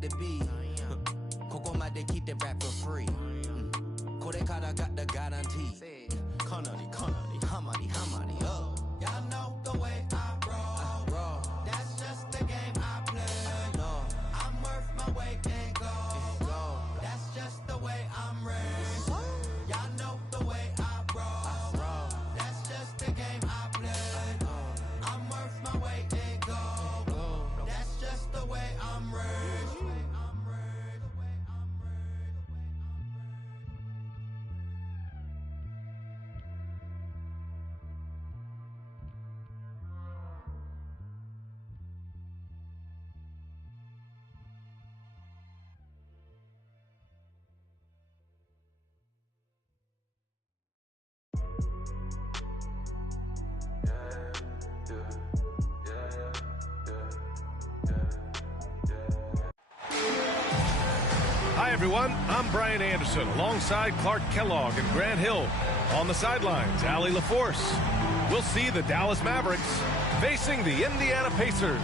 let the beat. ここまで来て rap for free. これからが the guarantee. かなりかなりハマりハマり oh. Y'all know the way I roll. That's just the game I play. No, I'm worth my weight in gold. That's just the way I'm raised. Y'all know the way I roll. That's just the game I play. I'm worth my weight in gold. That's just the way I'm raised. Hi, everyone. I'm Brian Anderson, alongside Clark Kellogg and Grant Hill. On the sidelines, Allie LaForce. We'll see the Dallas Mavericks facing the Indiana Pacers.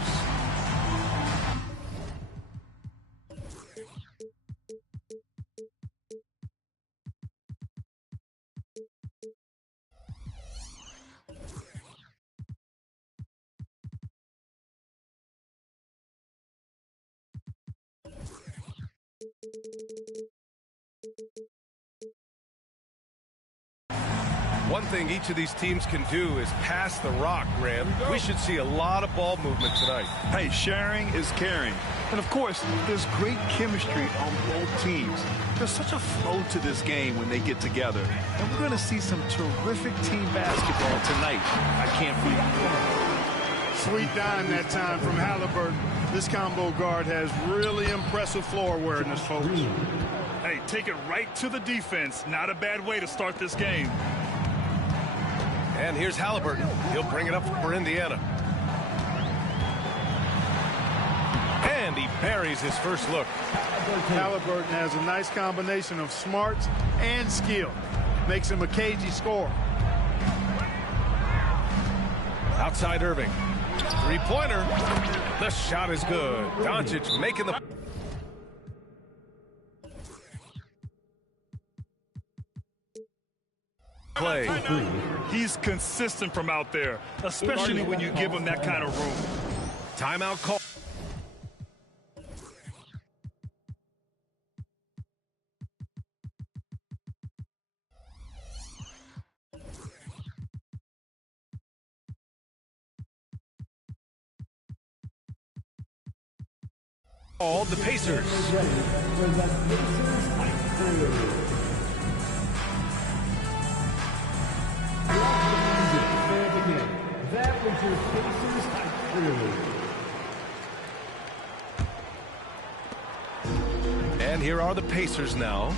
One thing each of these teams can do is pass the rock, Graham. We should see a lot of ball movement tonight. Hey, sharing is caring. And, of course, there's great chemistry on both teams. There's such a flow to this game when they get together. And we're going to see some terrific team basketball tonight. I can't wait. Sweet dime that time from Halliburton. This combo guard has really impressive floor awareness, folks. Hey, take it right to the defense. Not a bad way to start this game. And here's Halliburton. He'll bring it up for Indiana. And he buries his first look. Halliburton has a nice combination of smarts and skill. Makes him a cagey scorer. Outside Irving. Three-pointer. The shot is good. Doncic making the play. He's consistent from out there, especially when you give him that kind of room. Timeout call. All the Pacers. That was your Pacers hype crew. And here are the Pacers now.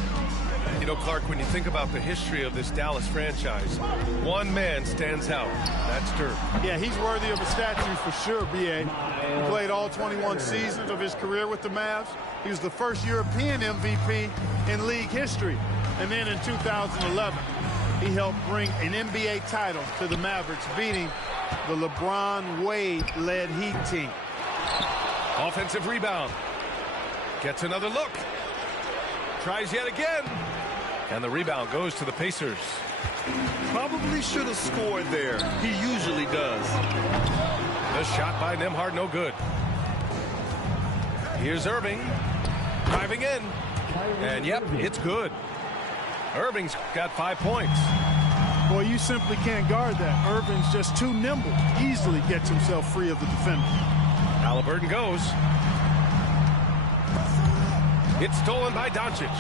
You know, Clark, when you think about the history of this Dallas franchise, one man stands out. That's Dirk. Yeah, he's worthy of a statue for sure, B.A. He played all 21 seasons of his career with the Mavs. He was the first European MVP in league history. And then in 2011, he helped bring an NBA title to the Mavericks, beating the LeBron Wade-led Heat team. Offensive rebound. Gets another look. Tries yet again. And the rebound goes to the Pacers. Probably should have scored there. He usually does. The shot by Nembhard, no good. Here's Irving. Driving in. And, yep, it's good. Irving's got 5 points. Boy, you simply can't guard that. Irving's just too nimble. Easily gets himself free of the defender. Halliburton goes. It's stolen by Doncic.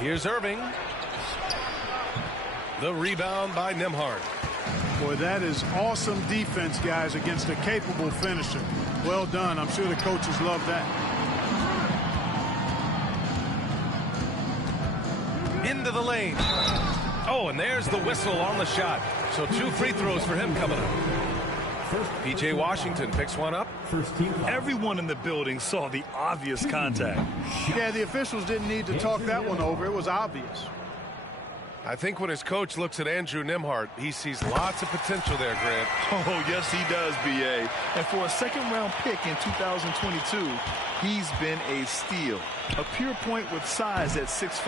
Here's Irving. The rebound by Nembhard. Boy, that is awesome defense, guys, against a capable finisher. Well done. I'm sure the coaches love that. Into the lane. Oh, and there's the whistle on the shot. So 2 free throws for him coming up. P.J. Washington picks one up. Everyone in the building saw the obvious contact. Yeah, the officials didn't need to talk that one over. It was obvious. I think when his coach looks at Andrew Nembhard, he sees lots of potential there, Grant. Oh, yes, he does, B.A. And for a second-round pick in 2022, he's been a steal. A pure point with size at 6'5",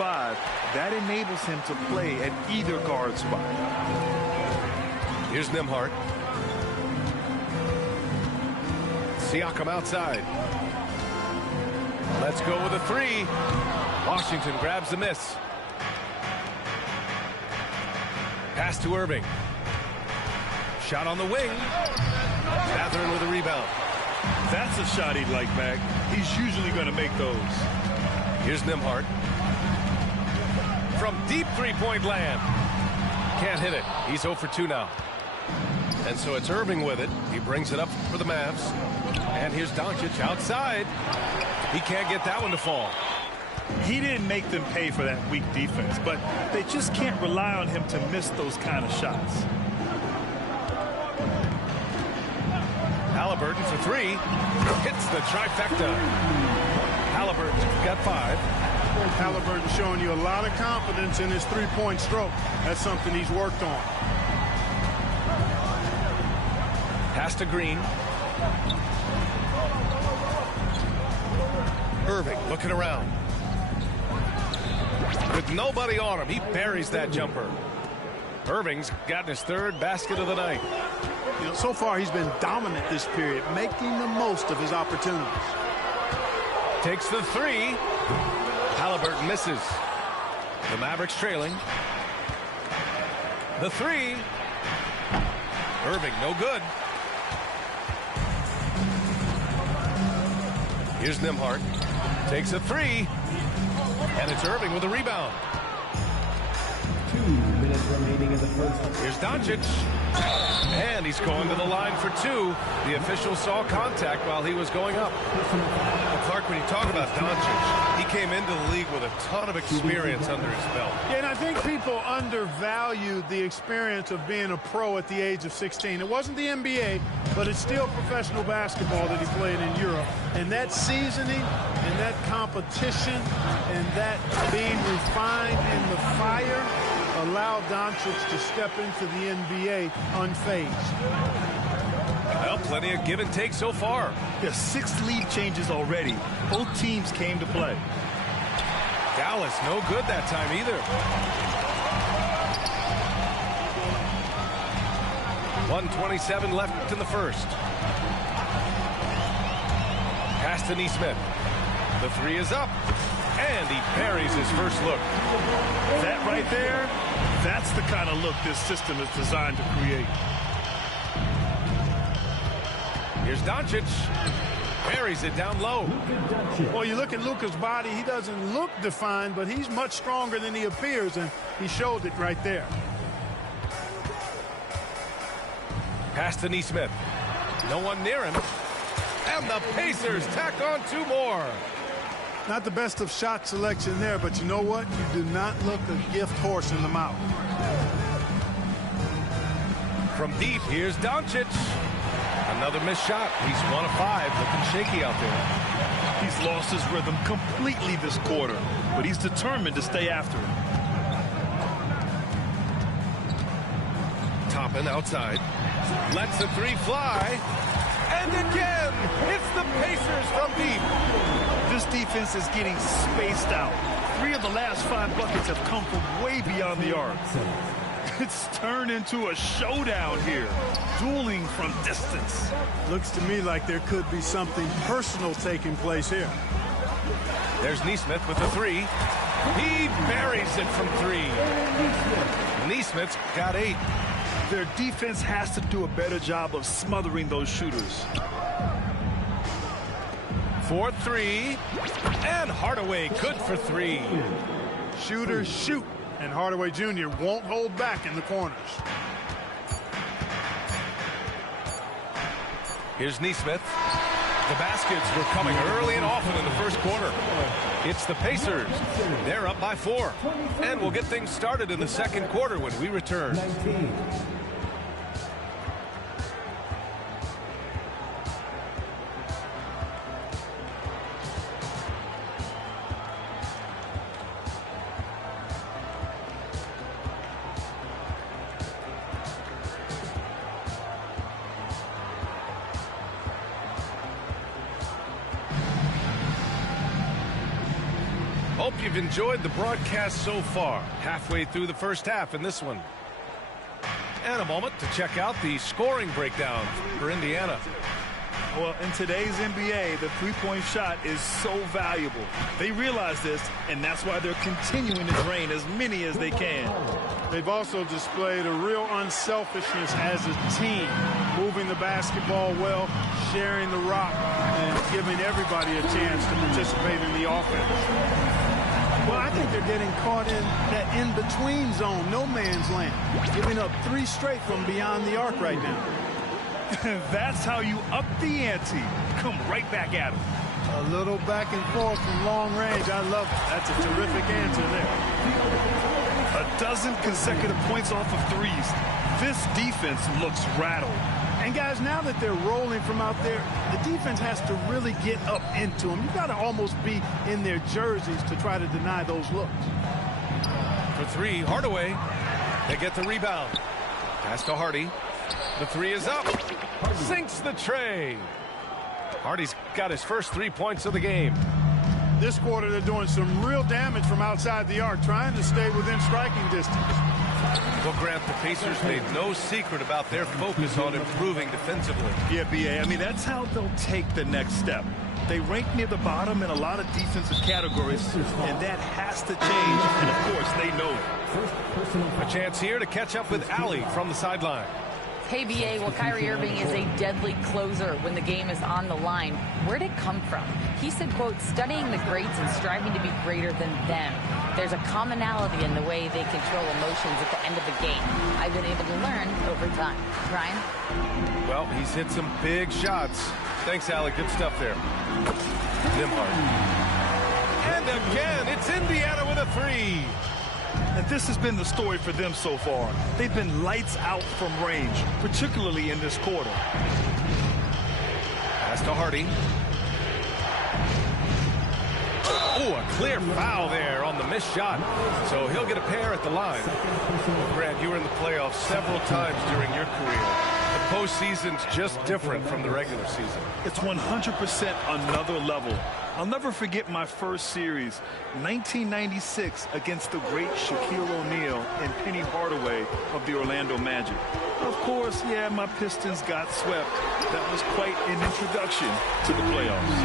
that enables him to play at either guard spot. Here's Nembhard. Siakam outside. Let's go with a three. Washington grabs the miss. Pass to Irving. Shot on the wing. Mathurin with a rebound. That's a shot he'd like, Mac. He's usually going to make those. Here's Nembhard. From deep three-point land. Can't hit it. He's 0 for 2 now. And so it's Irving with it. He brings it up for the Mavs. And here's Doncic outside. He can't get that one to fall. He didn't make them pay for that weak defense, but they just can't rely on him to miss those kind of shots. Halliburton for three. Hits the trifecta. Halliburton's got 5. Halliburton showing you a lot of confidence in his three-point stroke. That's something he's worked on. Pass to Green. Irving looking around. With nobody on him, he buries that jumper. Irving's gotten his 3rd basket of the night. You know, so far he's been dominant this period, making the most of his opportunities. Takes the 3. Halliburton misses. The Mavericks trailing. The 3. Irving no good. Here's Nembhard. Takes a 3. And it's Irving with a rebound. 2 minutes remaining in the first. Here's Doncic. And he's going to the line for 2. The official saw contact while he was going up. Well, Clark, when you talk about Doncic, he came into the league with a ton of experience under his belt. Yeah, and I think people undervalued the experience of being a pro at the age of 16. It wasn't the NBA, but it's still professional basketball that he played in Europe. And that seasoning and that competition and that being refined in the fire allowed Doncic to step into the NBA unfazed. Well, plenty of give and take so far. There's 6 lead changes already. Both teams came to play. Dallas no good that time either. 1:27 left in the first. Pass to Nesmith. The 3 is up. And he buries his first look. That right there, that's the kind of look this system is designed to create. Here's Doncic. Buries it down low. Well, you look at Luka's body, he doesn't look defined, but he's much stronger than he appears, and he showed it right there. Pass to Nesmith. No one near him. And the Pacers tack on 2 more. Not the best of shot selection there, but you know what? You do not look a gift horse in the mouth. From deep, here's Doncic. Another missed shot. He's 1 of 5, looking shaky out there. He's lost his rhythm completely this quarter, but he's determined to stay after it. Toppin outside. Lets the 3 fly. And again, it's the Pacers from deep. This defense is getting spaced out. 3 of the last 5 buckets have come from way beyond the arc. It's turned into a showdown here, dueling from distance. Looks to me like there could be something personal taking place here. There's Nesmith with the 3. He buries it from 3. Nesmith's got 8. Their defense has to do a better job of smothering those shooters. 4-3. And Hardaway good for 3. Shooters shoot. And Hardaway Jr. won't hold back in the corners. Here's Nesmith. The baskets were coming early and often in the first quarter. It's the Pacers. They're up by 4. And we'll get things started in the second quarter when we return. 19. Hope you've enjoyed the broadcast so far. Halfway through the first half in this one. And a moment to check out the scoring breakdown for Indiana. Well, in today's NBA, the three-point shot is so valuable. They realize this, and that's why they're continuing to drain as many as they can. They've also displayed a real unselfishness as a team, moving the basketball well, sharing the rock, and giving everybody a chance to participate in the offense. Well, I think they're getting caught in that in-between zone, no man's land, giving up 3 straight from beyond the arc right now. That's how you up the ante. Come right back at him. A little back and forth from long range. I love it. That's a terrific answer there. A dozen consecutive points off of threes. This defense looks rattled. And guys, now that they're rolling from out there, the defense has to really get up into them. You've got to almost be in their jerseys to try to deny those looks. For 3, Hardaway. They get the rebound. Pass to Hardy. The 3 is up. Sinks the tray. Hardy's got his first 3 points of the game. This quarter, they're doing some real damage from outside the arc, trying to stay within striking distance. Well, Grant, the Pacers made no secret about their focus on improving defensively. Yeah, B.A., I mean, that's how they'll take the next step. They rank near the bottom in a lot of defensive categories, and that has to change, and of course, they know it. A chance here to catch up with Allie from the sideline. Hey, BA, well, Kyrie Irving is a deadly closer when the game is on the line. Where'd it come from? He said, quote, studying the greats and striving to be greater than them. There's a commonality in the way they control emotions at the end of the game. I've been able to learn over time. Ryan? Well, he's hit some big shots. Thanks, Allie. Good stuff there. Nembhard. And again, it's Indiana with a 3. And this has been the story for them so far. They've been lights out from range, particularly in this quarter. Pass to Hardy. Oh, a clear foul there on the missed shot. So he'll get a pair at the line. Grant, you were in the playoffs several times during your career. The postseason's just different from the regular season. It's 100% another level. I'll never forget my first series, 1996, against the great Shaquille O'Neal and Penny Hardaway of the Orlando Magic. Of course, yeah, my Pistons got swept. That was quite an introduction to the playoffs.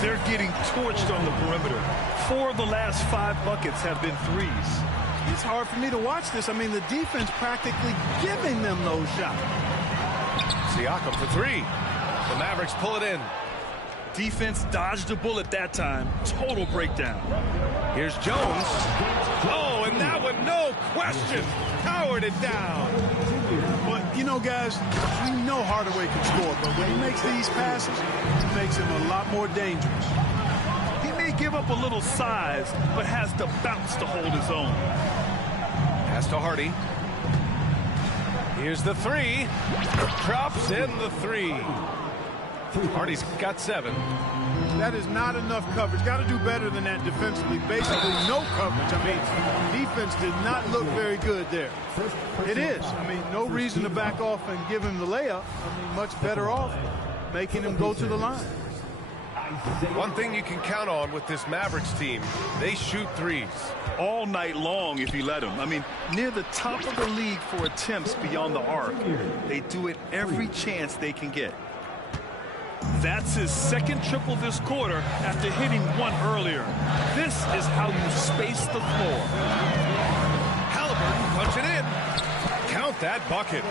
They're getting torched on the perimeter. 4 of the last 5 buckets have been threes. It's hard for me to watch this. I mean, the defense practically giving them those shots. Siakam for 3. The Mavericks pull it in. Defense dodged a bullet that time. Total breakdown. Here's Jones. Oh, and that one, no question, powered it down. But, you know, guys, we know Hardaway can score, but when he makes these passes, it makes him a lot more dangerous. He may give up a little size, but has the bounce to hold his own. Pass to Hardy. Here's the 3. Drops in the 3. Hardy's got 7. That is not enough coverage. Got to do better than that defensively. Basically, no coverage. I mean, defense did not look very good there. It is. I mean, no reason to back off and give him the layup. I mean, much better off making him go to the line. One thing you can count on with this Mavericks team, they shoot threes. All night long if you let them. I mean, near the top of the league for attempts beyond the arc. They do it every chance they can get. That's his second triple this quarter after hitting 1 earlier. This is how you space the floor. Halliburton punching in. Count that bucket.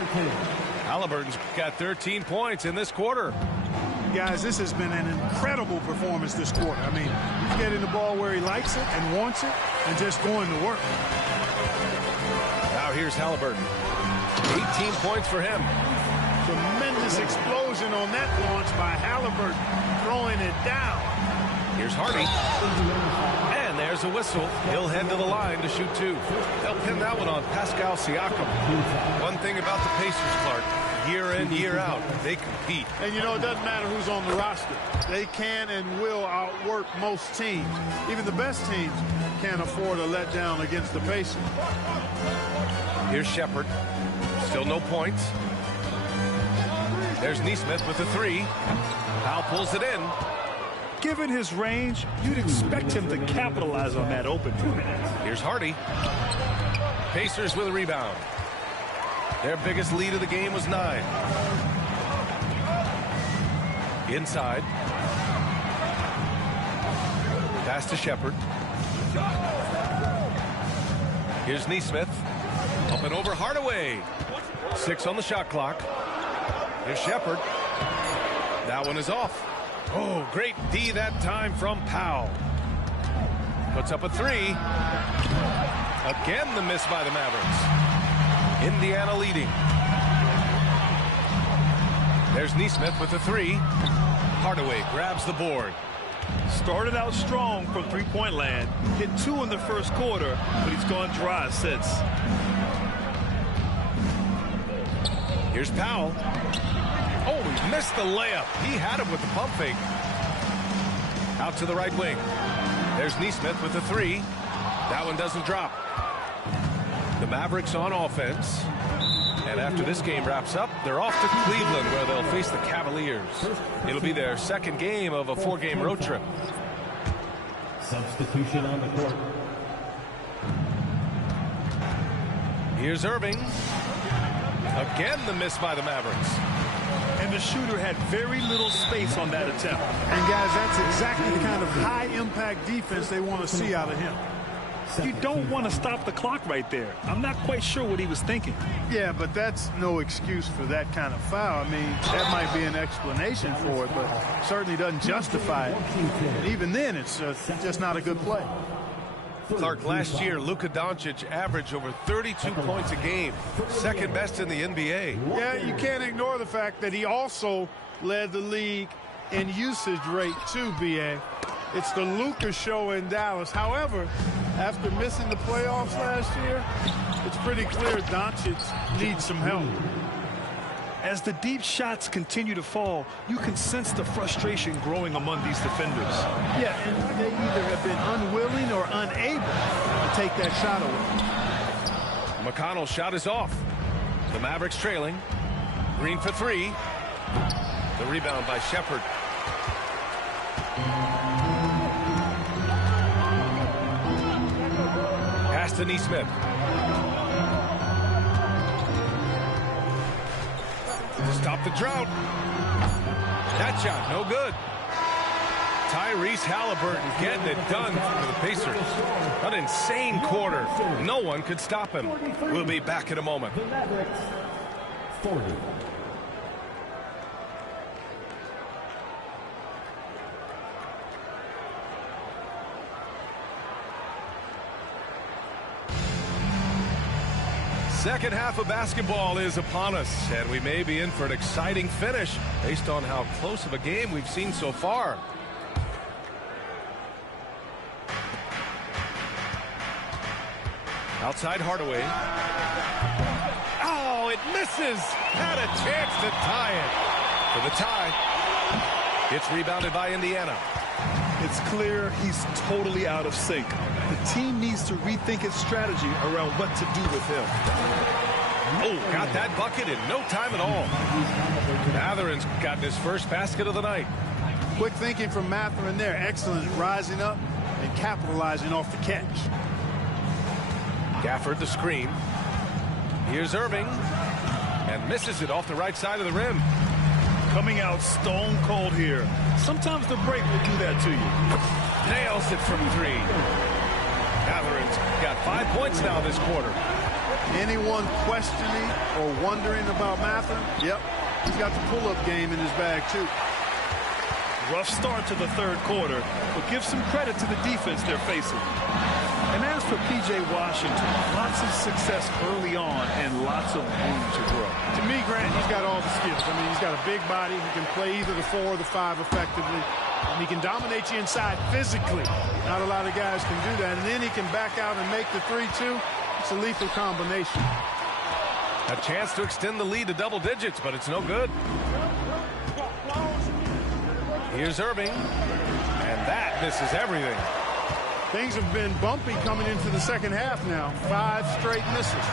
Halliburton's got 13 points in this quarter. Guys, this has been an incredible performance this quarter. I mean, he's getting the ball where he likes it and wants it and just going to work. Now here's Halliburton. 18 points for him. Tremendous explosion on that launch by Halliburton, throwing it down. Here's Hardy. And there's a whistle. He'll head to the line to shoot 2. They'll pin that one on Pascal Siakam. One thing about the Pacers, Clark, year in, year out, they compete. And, you know, it doesn't matter who's on the roster. They can and will outwork most teams. Even the best teams can't afford a letdown against the Pacers. Here's Shepard. Still no points. There's Nesmith with the 3. Powell pulls it in. Given his range, you'd expect him to capitalize on that opening. Here's Hardy. Pacers with a rebound. Their biggest lead of the game was 9. Inside. Pass to Shepherd. Here's Nesmith. Up and over Hardaway. 6 on the shot clock. Here's Shepherd. That one is off. Oh, great D that time from Powell. Puts up a 3. Again, the miss by the Mavericks. Indiana leading. There's Nesmith with the 3. Hardaway grabs the board. Started out strong from three-point land. Hit 2 in the first quarter, but he's gone dry since. Here's Powell. Oh, he missed the layup. He had him with the pump fake. Out to the right wing. There's Nesmith with the 3. That one doesn't drop. The Mavericks on offense. And after this game wraps up, they're off to Cleveland, where they'll face the Cavaliers. It'll be their second game of a 4-game road trip. Substitution on the court. Here's Irving. Again, the miss by the Mavericks. And the shooter had very little space on that attempt. And guys, that's exactly the kind of high-impact defense they want to see out of him. You don't want to stop the clock right there. I'm not quite sure what he was thinking. Yeah, but that's no excuse for that kind of foul. I mean, that might be an explanation for it, but certainly doesn't justify it. And even then, it's just not a good play. Clark, last year, Luka Doncic averaged over 32 points a game. Second best in the NBA. Yeah, you can't ignore the fact that he also led the league in usage rate too, B.A. It's the Luka show in Dallas. However, after missing the playoffs last year, it's pretty clear Doncic needs some help. As the deep shots continue to fall, you can sense the frustration growing among these defenders. Yeah, and they either have been unwilling or unable to take that shot away. McConnell's shot is off. The Mavericks trailing. Green for 3. The rebound by Shepherd. Pass to Nesmith. Stop the drought. That shot, no good. Tyrese Halliburton getting it done for the Pacers. An insane quarter. No one could stop him. We'll be back in a moment. The Mavericks, 40. Second half of basketball is upon us, and we may be in for an exciting finish based on how close of a game we've seen so far. Outside Hardaway. Oh, it misses. Had a chance to tie it. For the tie. It's rebounded by Indiana. It's clear he's totally out of sync. The team needs to rethink its strategy around what to do with him. Oh, got that bucket in no time at all. Matherin's gotten his first basket of the night. Quick thinking from Matherin there. Excellent rising up and capitalizing off the catch. Gafford the screen. Here's Irving. And misses it off the right side of the rim. Coming out stone cold here. Sometimes the break will do that to you. Nails it from 3. Matherin's got 5 points now this quarter. Anyone questioning or wondering about Matherin? Yep, he's got the pull-up game in his bag too. Rough start to the third quarter, but give some credit to the defense they're facing. And as for P.J. Washington, lots of success early on and lots of room to grow. To me, Grant, he's got all the skills. I mean, he's got a big body. He can play either the 4 or the 5 effectively. And he can dominate you inside physically. Not a lot of guys can do that. And then he can back out and make the 3-2. It's a lethal combination. A chance to extend the lead to double digits, but it's no good. Here's Irving. And that misses everything. Things have been bumpy coming into the second half now. 5 straight misses.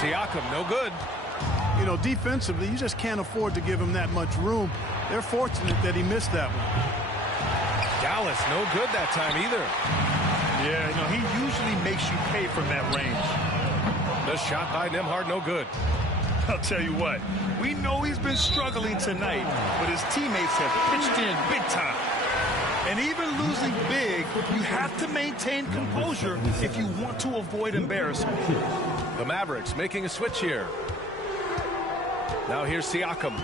Siakam, no good. You know, defensively, you just can't afford to give him that much room. They're fortunate that he missed that one. Dallas, no good that time either. Yeah, you know, he usually makes you pay from that range. The shot by Nembhard, no good. I'll tell you what, we know he's been struggling tonight, but his teammates have pitched in big time. And even losing big, you have to maintain composure if you want to avoid embarrassment. The Mavericks making a switch here. Now here's Siakam.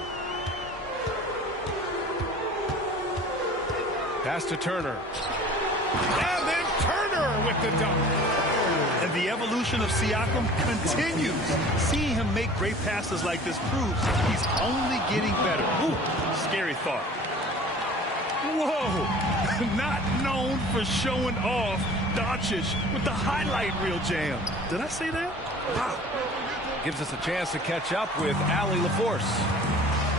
Pass to Turner. And then Turner with the dunk. And the evolution of Siakam continues. Seeing him make great passes like this proves he's only getting better. Ooh, scary thought. Whoa, not known for showing off, Doncic with the highlight reel jam. Did I say that? Wow. Gives us a chance to catch up with Allie LaForce.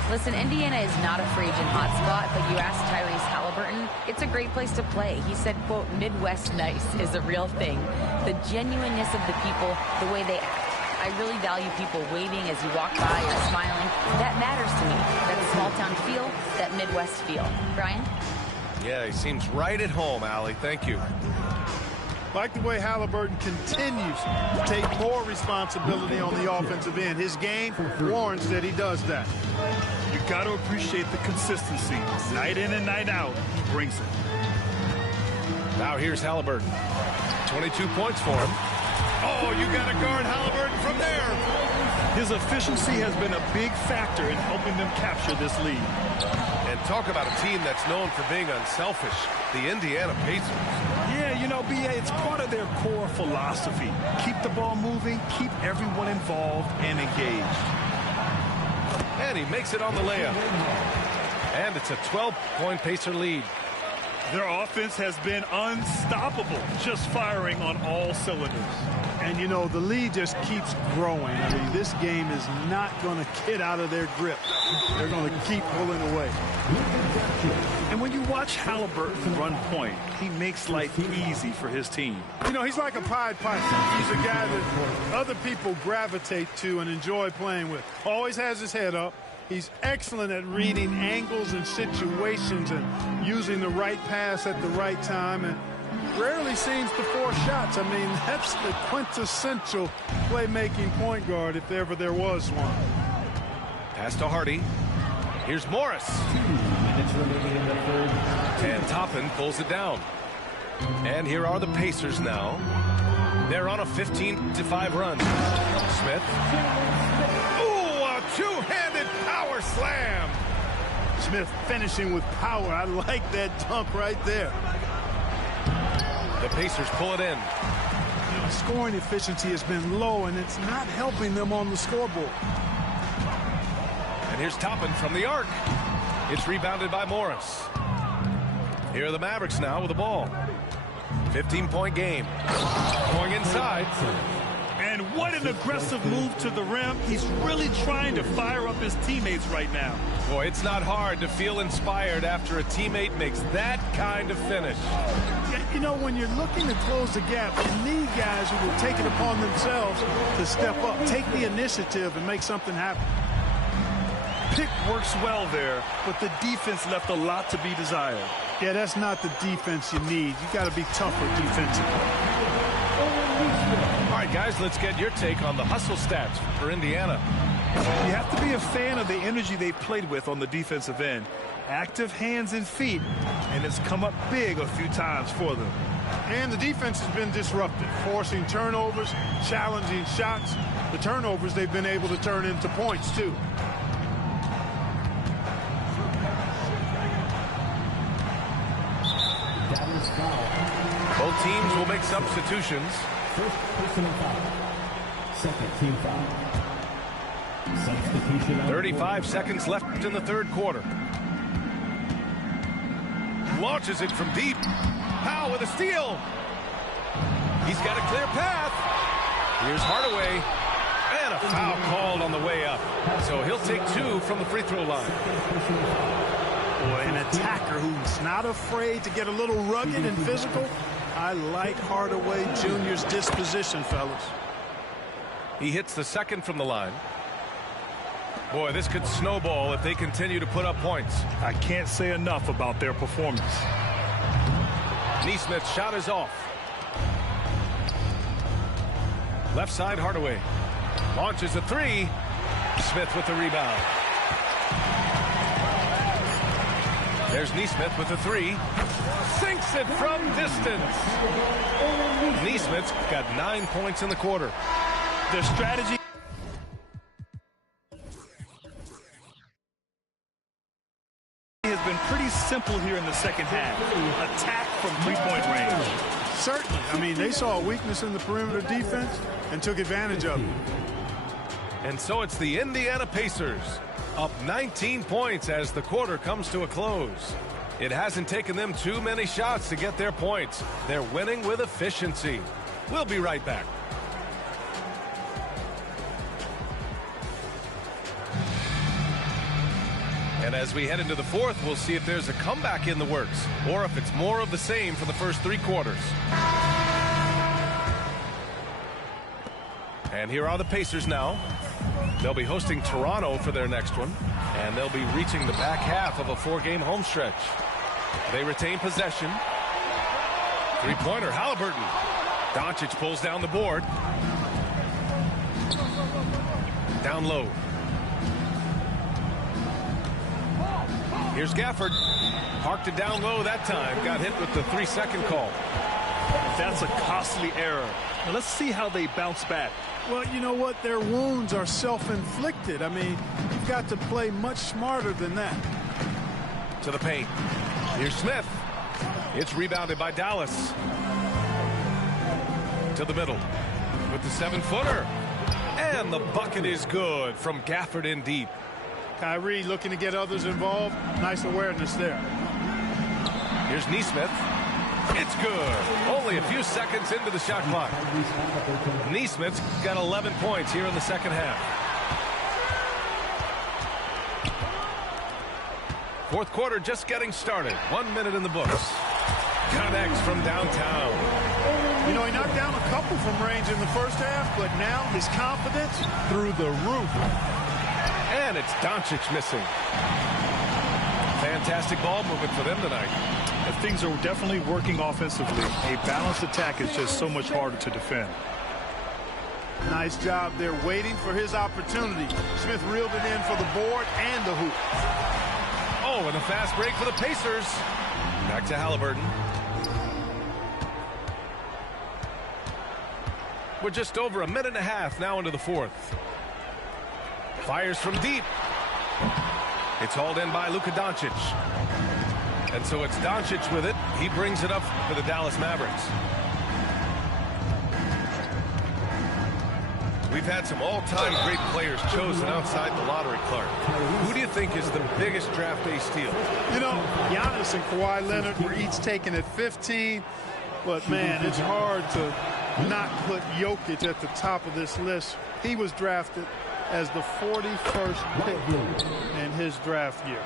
Listen, Indiana is not a free agent hotspot, but you ask Tyrese Halliburton, it's a great place to play. He said, quote, Midwest nice is a real thing. The genuineness of the people, the way they act. I really value people waving as you walk by or smiling. That matters to me. That small town feel, that Midwest feel. Brian? Yeah, he seems right at home, Allie. Thank you. Like the way Halliburton continues to take more responsibility on the offensive end. His game warrants that he does that. You got to appreciate the consistency. Night in and night out, he brings it. Now here's Halliburton. 22 points for him. Oh, you got to guard Halliburton from there. His efficiency has been a big factor in helping them capture this lead. And talk about a team that's known for being unselfish, the Indiana Pacers. Yeah, you know, B.A., it's part of their core philosophy. Keep the ball moving, keep everyone involved and engaged. And he makes it on the layup. And it's a 12-point Pacer lead. Their offense has been unstoppable, just firing on all cylinders. And, you know, the lead just keeps growing. I mean, this game is not going to get out of their grip. They're going to keep pulling away. And when you watch Halliburton run point, he makes life easy for his team. You know, he's like a Pied Piper. He's a guy that other people gravitate to and enjoy playing with. Always has his head up. He's excellent at reading angles and situations and using the right pass at the right time, and rarely seems to force shots. I mean, that's the quintessential playmaking point guard if ever there was one. Pass to Hardy. Here's Morris. 2 minutes remaining in the third. And Toppin pulls it down. And here are the Pacers now. They're on a 15-5 run. Smith. Ooh, a two-handed power slam. Smith finishing with power. I like that dunk right there. The Pacers pull it in. Scoring efficiency has been low, and it's not helping them on the scoreboard. And here's Toppin from the arc. It's rebounded by Morris. Here are the Mavericks now with the ball. 15-point game. Going inside. And what an aggressive move to the rim. He's really trying to fire up his teammates right now. Boy, it's not hard to feel inspired after a teammate makes that kind of finish. You know, when you're looking to close the gap, you need guys who will take it upon themselves to step up, take the initiative, and make something happen. Pick works well there, but the defense left a lot to be desired. Yeah, that's not the defense you need. You got to be tougher defensively. All right, guys, let's get your take on the hustle stats for Indiana. You have to be a fan of the energy they've played with on the defensive end. Active hands and feet, and it's come up big a few times for them. And the defense has been disruptive, forcing turnovers, challenging shots. The turnovers they've been able to turn into points, too. Both teams will make substitutions. First personal foul. Second team foul. Substitution. 35 seconds left in the third quarter. Launches it from deep. Powell with a steal. He's got a clear path. Here's Hardaway. And a foul called on the way up. So he'll take 2 from the free throw line. Boy, an attacker who's not afraid to get a little rugged and physical. I like Hardaway Jr.'s disposition, fellas. He hits the second from the line. Boy, this could snowball if they continue to put up points. I can't say enough about their performance. Neesmith's shot is off. Left side, Hardaway. Launches a three. Smith with the rebound. There's Neesmith with the three. Sinks it from distance. Neesmith's got 9 points in the quarter. Their strategy has been pretty simple here in the second half. Attack from three-point range. Certainly. I mean, they saw a weakness in the perimeter defense and took advantage of it. And so it's the Indiana Pacers up 19 points as the quarter comes to a close. It hasn't taken them too many shots to get their points. They're winning with efficiency. We'll be right back. And as we head into the fourth, we'll see if there's a comeback in the works or if it's more of the same for the first three quarters. And here are the Pacers now. They'll be hosting Toronto for their next one, and they'll be reaching the back half of a four-game home stretch. They retain possession. Three-pointer, Halliburton. Doncic pulls down the board. Down low. Here's Gafford. Parked it down low that time. Got hit with the 3-second call. That's a costly error. Now let's see how they bounce back. Well, you know what? Their wounds are self-inflicted. I mean, you've got to play much smarter than that. To the paint. Here's Smith. It's rebounded by Dallas. To the middle with the 7-footer. And the bucket is good from Gafford in deep. Kyrie looking to get others involved. Nice awareness there. Here's Neesmith. It's good. Only a few seconds into the shot clock. Neesmith's got 11 points here in the second half. Fourth quarter just getting started. 1 minute in the books. Connects from downtown. You know, he knocked down a couple from range in the first half, but now his confidence through the roof. And it's Doncic missing. Fantastic ball movement for them tonight. And things are definitely working offensively. A balanced attack is just so much harder to defend. Nice job there waiting for his opportunity. Smith reeled it in for the board and the hoop. Oh, and a fast break for the Pacers. Back to Halliburton. We're just over a minute and a half now into the fourth. Fires from deep. It's hauled in by Luka Doncic. And so it's Doncic with it. He brings it up for the Dallas Mavericks. We've had some all-time great players chosen outside the lottery, Clark. Who do you think is the biggest draft day steal? You know, Giannis and Kawhi Leonard were each taken at 15. But, man, it's hard to not put Jokic at the top of this list. He was drafted as the 41st pick in his draft year.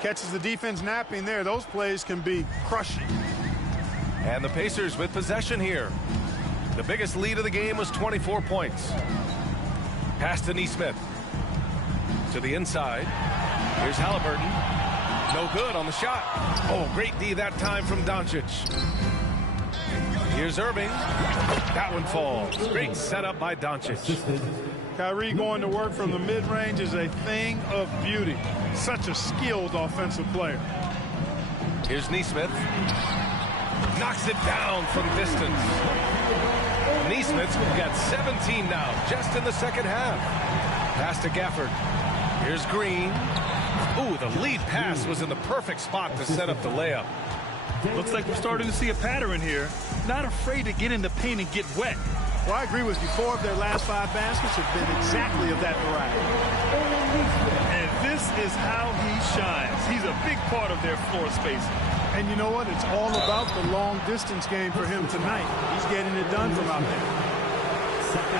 Catches the defense napping there. Those plays can be crushing. And the Pacers with possession here. The biggest lead of the game was 24 points. Pass to Neesmith. To the inside. Here's Halliburton. No good on the shot. Oh, great D that time from Doncic. Here's Irving. That one falls. Great setup by Doncic. Kyrie going to work from the mid-range is a thing of beauty. Such a skilled offensive player. Here's Neesmith. Knocks it down from distance. Neesmith's got 17 now, just in the second half. Pass to Gafford. Here's Green. Ooh, the lead pass was in the perfect spot to set up the layup. Looks like we're starting to see a pattern here. Not afraid to get in the paint and get wet. Well, I agree with you. 4 of their last 5 baskets have been exactly of that variety. And this is how he shines. He's a big part of their floor spacing. And you know what? It's all about the long-distance game for him tonight. He's getting it done from out there.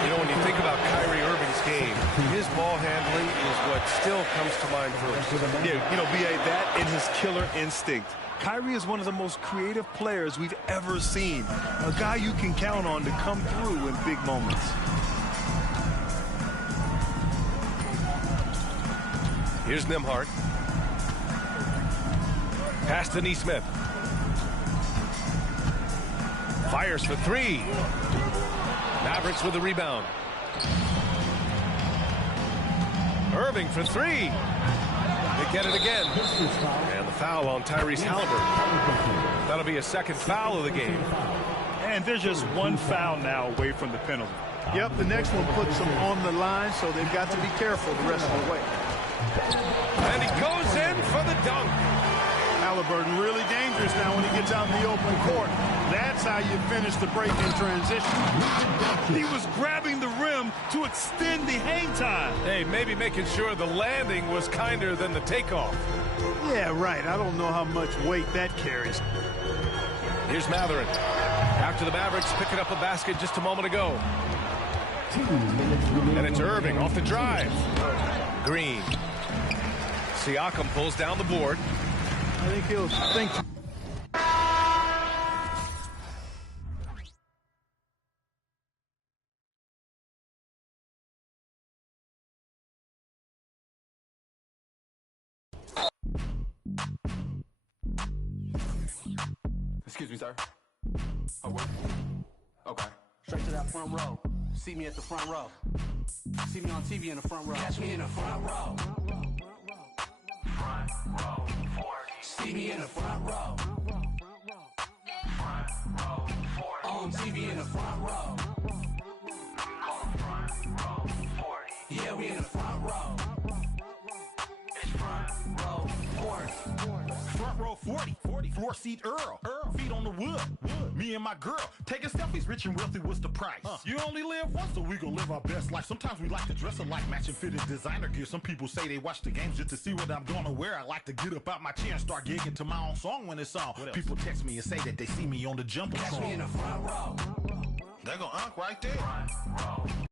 You know, when you think about Kyrie Irving's game, his ball handling is what still comes to mind first. Yeah, you know, B.A., that and his killer instinct. Kyrie is one of the most creative players we've ever seen. A guy you can count on to come through in big moments. Here's Nembhard. Pass to Neesmith. Fires for three. Mavericks with the rebound. Irving for three. They get it again. And the foul on Tyrese Halliburton. That'll be a second foul of the game. And there's just one foul now away from the penalty. Yep, the next one puts them on the line, so they've got to be careful the rest of the way. And he goes in for the dunk. Halliburton really dangerous now when he gets out in the open court. That's how you finish the break in transition. He was grabbing the rim to extend the hang time. Hey, maybe making sure the landing was kinder than the takeoff. Yeah, right. I don't know how much weight that carries. Here's Mathurin. After the Mavericks picking up a basket just a moment ago. And it's Irving off the drive. Green. Siakam pulls down the board. I think he'll think. Excuse me, sir. Oh, what? Okay. Straight to that front row. See me at the front row. See me on TV in the front row. Catch me in the front row. Front row. See me in the front row. Front row. On TV in the front row. Front row 40. Yeah, we in the front row. It's front row 40. Front row 40, floor seat Earl, feet on the wood, me and my girl, taking selfies, rich and wealthy, what's the price? You only live once, so we gon' live our best life. Sometimes we like to dress alike, matching fitted designer gear. Some people say they watch the games just to see what I'm gonna wear. I like to get up out my chair and start gigging to my own song when it's on. People text me and say that they see me on the jumbotron. Catch me in the front row. They go Unc right there. Front row